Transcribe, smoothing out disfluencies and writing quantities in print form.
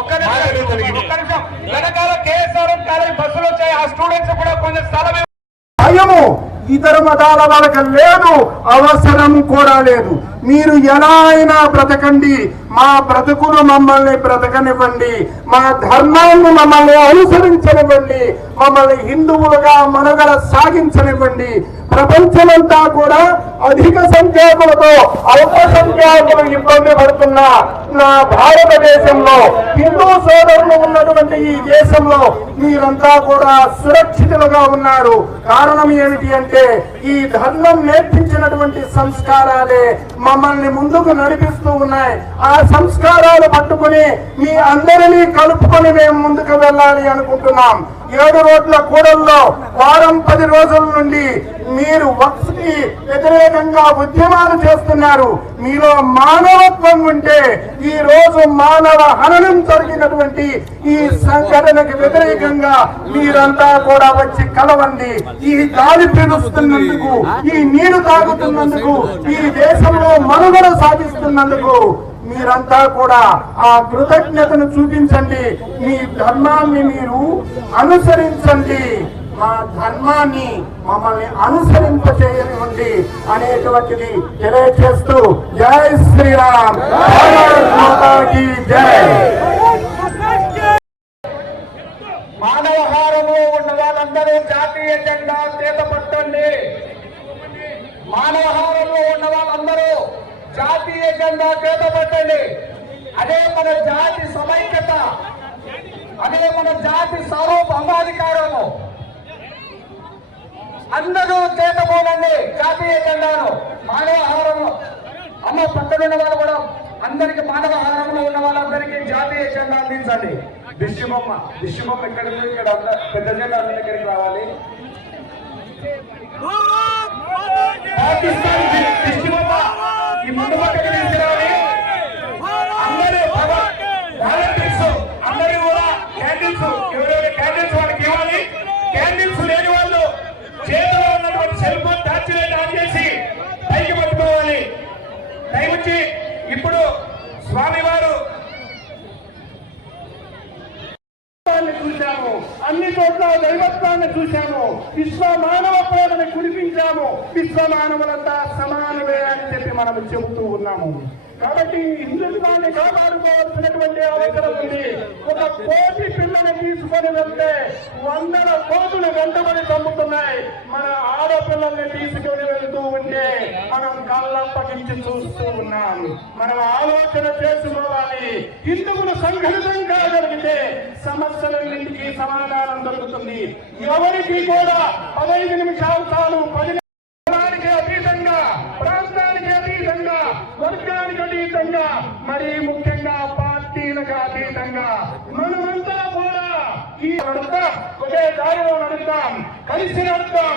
ఒక్క నిమిషం వెనకాల కేఎస్ఆర్ కాలేజ్ బస్సులు వచ్చాయి. ఆ స్టూడెంట్స్ కూడా కొంచెం స్థలం భయము ఇతర మతాల వాళ్ళకి లేదు, అవసరం కూడా లేదు. మీరు ఎలా అయినా బ్రతకండి, మా బ్రతుకులు మమ్మల్ని బ్రతకనివ్వండి, మా ధర్మాన్ని మమ్మల్ని అనుసరించనివ్వండి, మమ్మల్ని హిందువులుగా మనుగడ సాగించనివ్వండి. ప్రపంచమంతా కూడా అధిక సంఖ్యాకులతో అల్ప సంఖ్యాకులు ఇబ్బంది పడుతున్న నా భారతదేశంలో, హిందూ సోదరులు ఉన్నటువంటి ఈ దేశంలో మీరంతా కూడా సురక్షితులుగా ఉన్నారు. కారణం ఏమిటి అంటే ఈ ధర్మం నేర్పించినటువంటి సంస్కారాలే మమ్మల్ని ముందుకు నడిపిస్తూ ఉన్నాయి. ఆ సంస్కారాలు పట్టుకుని మీ అందరినీ కలుపుకొని మేము ముందుకు వెళ్ళాలి అనుకుంటున్నాం. 7 రోడ్ల కూడల్లో వారం 10 రోజుల నుండి మీరు వక్ఫ్కి వ్యతిరేకంగా ఉద్యమాలు చేస్తున్నారు. మీలో మానవత్వం ఉంటే ఈ రోజు మానవ హననం జరిగినటువంటి ఈ సంఘటనకు వ్యతిరేకంగా మీరంతా కూడా వచ్చి కలవండి. ఈ గాలి పీలుస్తున్నందుకు, ఈ నీరు తాగుతున్నందుకు, ఈ దేశంలో మనుగడ సాగిస్తున్నందుకు మీరంతా కూడా ఆ కృతజ్ఞతను చూపించండి. మీ ధర్మాన్ని మీరు అనుసరించండి, మా ధర్మాన్ని మమ్మల్ని అనుసరింపచేయనివ్వండి అనేటువంటిది తెలియజేస్తూ జై శ్రీరామ్, భారత్ మాతాకి జై. మానవహారంలో ఉన్న వాళ్ళందరూ జాతీయ జెండా చేత పట్టండి. మానవహారంలో ఉన్న వాళ్ళందరూ జాతీయ జెండా చేత పట్టండి. అదే మన జాతి సమైక్యత, అదే మన జాతి సార్వభౌమాధికారము. అందరూ చేతపోనండి జాతీయ జెండాను. మానవహారంలో అమ్మ పక్కనున్న వాళ్ళు కూడా అందరికి మానవహారంలో ఉన్న వాళ్ళందరికీ జాతీయ జెండా అందించండి. దిష్టి బొమ్మ ఇక్కడ పెద్ద జెండా అందరి దగ్గరికి రావాలి. పాకిస్తాన్ దిష్టి బొమ్మ ఈ ముందు పక్కకి తీసుకురావాలి. అందరూ వాలంటీర్స్ అందరూ కూడా క్యాండిల్స్, ఎవరెవరి క్యాండిల్స్ వాళ్ళకి ఇవ్వాలి. క్యాండిల్స్ లేని వాళ్ళు చేతిలో ఉన్నటువంటి cell phone torch light on చేసి పైకి పట్టుకోవాలి. దయవచ్చి ఇప్పుడు స్వామివారు చూశాము, అన్ని చోట్ల దైవత్వాన్ని చూశాము, విశ్వ మానవ ప్రేమని కురిపించాము, విశ్వ మానవులంతా సమానమే అని చెప్పి మనం చెబుతూ ఉన్నాము. కాబట్టి హిందుత్వాన్ని కాపాడుకోవాల్సినటువంటి అవసరం ఉంది. ఒక కోటి పిల్లని తీసుకొని వెళ్తే 100 కోతులు వెంటబడి చంపుతున్నాయి. మన ఆడపిల్లల్ని తీసుకొని వెళ్తూ ఉంటే మనం కళ్ళప్పగించి చూస్తూ ఉన్నాం. మనం ఆలోచన చేసుకోవాలి. హిందువులు సంఘటితం కాగలిగితే సమస్యలన్నింటికీ సమాధానం దొరుకుతుంది. ఎవరికి కూడా 15 నిమిషాలు చాలు. 10 అతీతంగా, ప్రాంతానికి అతీతంగా, వర్గానికి అతీతంగా, మరి ముఖ్యంగా పార్టీలకు అతీతంగా మనమంతా కూడా ఈ నడుద్దాం, ఒకే దారిలో నడుద్దాం, కలిసి నడుద్దాం.